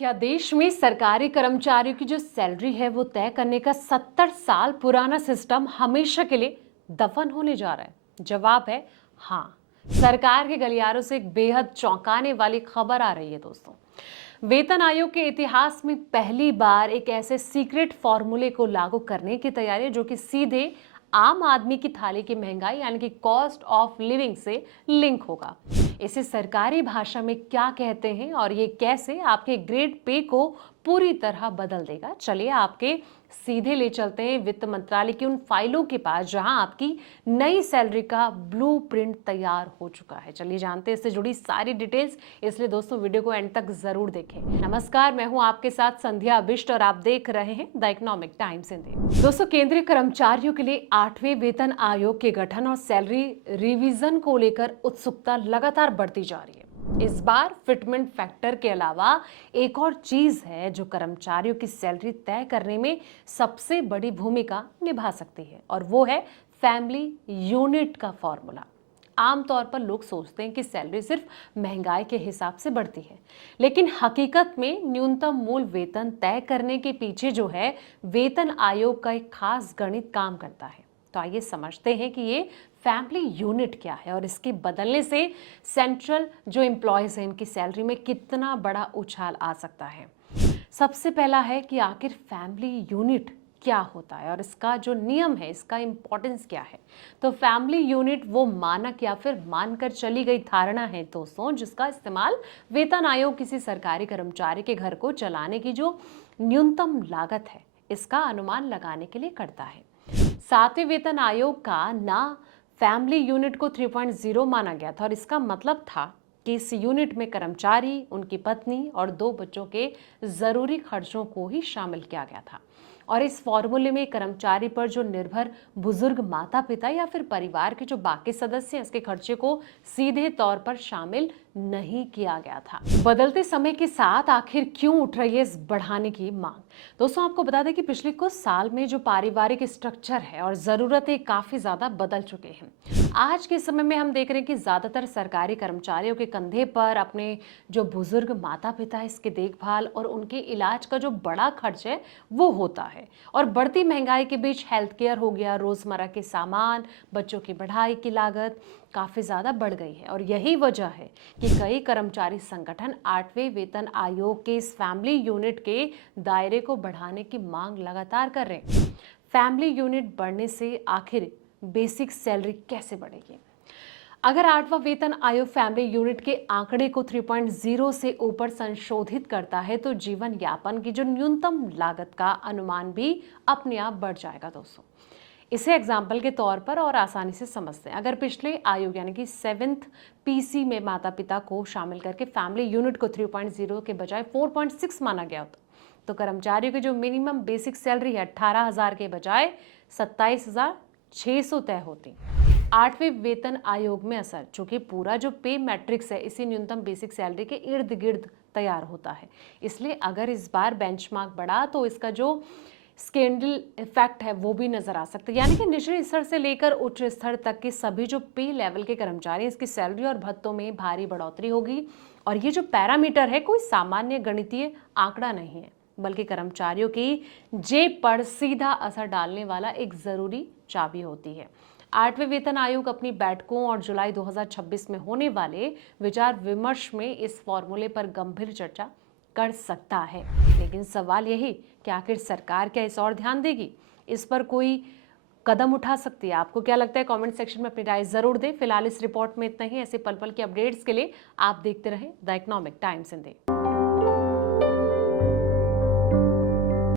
क्या देश में सरकारी कर्मचारियों की जो सैलरी है वो तय करने का 70 साल पुराना सिस्टम हमेशा के लिए दफन होने जा रहा है? जवाब है हाँ। सरकार के गलियारों से एक बेहद चौंकाने वाली खबर आ रही है दोस्तों। वेतन आयोग के इतिहास में पहली बार एक ऐसे सीक्रेट फॉर्मूले को लागू करने की तैयारी है जो कि सीधे आम आदमी की थाली की महंगाई यानी कि कॉस्ट ऑफ लिविंग से लिंक होगा। इसे सरकारी भाषा में क्या कहते हैं और ये कैसे आपके ग्रेड पे को पूरी तरह बदल देगा, चलिए आपके सीधे ले चलते हैं वित्त मंत्रालय की उन फाइलों के पास जहां आपकी नई सैलरी का ब्लूप्रिंट तैयार हो चुका है। चलिए जानते हैं इससे जुड़ी सारी डिटेल्स, इसलिए दोस्तों वीडियो को एंड तक जरूर देखें। नमस्कार, मैं हूं आपके साथ संध्या अबिष्ट और आप देख रहे हैं द इकोनॉमिक टाइम्स हिंदी। दोस्तों, केंद्रीय कर्मचारियों के लिए 8वें वेतन आयोग के गठन और सैलरी रिवीजन को लेकर उत्सुकता लगातार बढ़ती जा रही है। इस बार फिटमेंट फैक्टर के अलावा एक और चीज है जो कर्मचारियों की सैलरी तय करने में सबसे बड़ी भूमिका निभा सकती है और वो है फैमिली यूनिट का फॉर्मूला। आमतौर पर लोग सोचते हैं कि सैलरी सिर्फ महंगाई के हिसाब से बढ़ती है, लेकिन हकीकत में न्यूनतम मूल वेतन तय करने के पीछे जो है वेतन आयोग का एक खास गणित काम करता है। तो आइए समझते हैं कि ये फैमिली यूनिट क्या है और इसके बदलने से सेंट्रल जो एम्प्लॉयज हैं इनकी सैलरी में कितना बड़ा उछाल आ सकता है। सबसे पहला है कि आखिर फैमिली यूनिट क्या होता है और इसका जो नियम है, इसका इंपॉर्टेंस क्या है। तो फैमिली यूनिट वो मानक या फिर मानकर चली गई धारणा है दोस्तों, जिसका इस्तेमाल वेतन आयोग किसी सरकारी कर्मचारी के घर को चलाने की जो न्यूनतम लागत है इसका अनुमान लगाने के लिए करता है। 7वें वेतन आयोग का ना फैमिली यूनिट को 3.0 माना गया था और इसका मतलब था कि इस यूनिट में कर्मचारी, उनकी पत्नी और 2 बच्चों के जरूरी खर्चों को ही शामिल किया गया था। और इस फॉर्मूले में कर्मचारी पर जो निर्भर बुजुर्ग माता पिता या फिर परिवार के जो बाकी सदस्य हैं इसके खर्चे को सीधे तौर पर शामिल नहीं किया गया था। बदलते समय के साथ आखिर क्यों उठ रही है इस बढ़ाने की मांग? दोस्तों, आपको बता दें कि पिछले कुछ साल में जो पारिवारिक स्ट्रक्चर है और जरूरतें काफी ज्यादा बदल चुके हैं। आज के समय में हम देख रहे हैं कि ज्यादातर सरकारी कर्मचारियों के कंधे पर अपने जो बुजुर्ग माता पिता है इसके देखभाल और उनके इलाज का जो बड़ा खर्च है वो होता है। और बढ़ती महंगाई के बीच हेल्थ केयर हो गया, रोजमर्रा के सामान, बच्चों की पढ़ाई की लागत काफी ज्यादा बढ़ गई है और यही वजह है कि कई कर्मचारी संगठन 8वें वेतन आयोग के इस फैमिली यूनिट के दायरे को बढ़ाने की मांग लगातार कर रहे हैं। फैमिली यूनिट बढ़ने से आखिर बेसिक सैलरी कैसे बढ़ेगी? अगर 8वां वेतन आयोग फैमिली यूनिट के आंकड़े को 3.0 से ऊपर संशोधित करता है तो जीवन यापन की जो न्यूनतम लागत का अनुमान भी अपने आप बढ़ जाएगा दोस्तों। इसे एग्जाम्पल के तौर पर और आसानी से समझते हैं। अगर पिछले आयोग यानी कि 7th पीसी में माता पिता को शामिल करके फैमिली यूनिट को 3.0 के बजाय 4.6 माना गया होता, तो कर्मचारियों की जो मिनिमम बेसिक सैलरी है 18,000 के बजाय 27,600 तय होती। 8वें वेतन आयोग में असर, चूंकि पूरा जो पे मैट्रिक्स है इसी न्यूनतम बेसिक सैलरी के इर्द गिर्द तैयार होता है, इसलिए अगर इस बार बेंचमार्क बढ़ा तो इसका जो स्केंडल इफेक्ट है वो भी नजर आ सकता है। यानी कि निचले स्तर से लेकर उच्च स्तर तक के सभी जो पे लेवल के कर्मचारी इसकी सैलरी और भत्तों में भारी बढ़ोतरी होगी। और ये जो पैरामीटर है कोई सामान्य गणितीय आंकड़ा नहीं है, बल्कि कर्मचारियों की जेब पर सीधा असर डालने वाला एक जरूरी चाबी होती है। 8वें वेतन आयोग अपनी बैठकों और जुलाई 2026 में होने वाले विचार विमर्श में इस फॉर्मूले पर गंभीर चर्चा कर सकता है। लेकिन सवाल यही कि आखिर सरकार क्या इस और ध्यान देगी, इस पर कोई कदम उठा सकती है? आपको क्या लगता है? कमेंट सेक्शन में अपनी राय जरूर दें। फिलहाल इस रिपोर्ट में इतना ही। ऐसे पल पल के अपडेट्स के लिए आप देखते रहें द इकोनॉमिक टाइम्स हिंदी।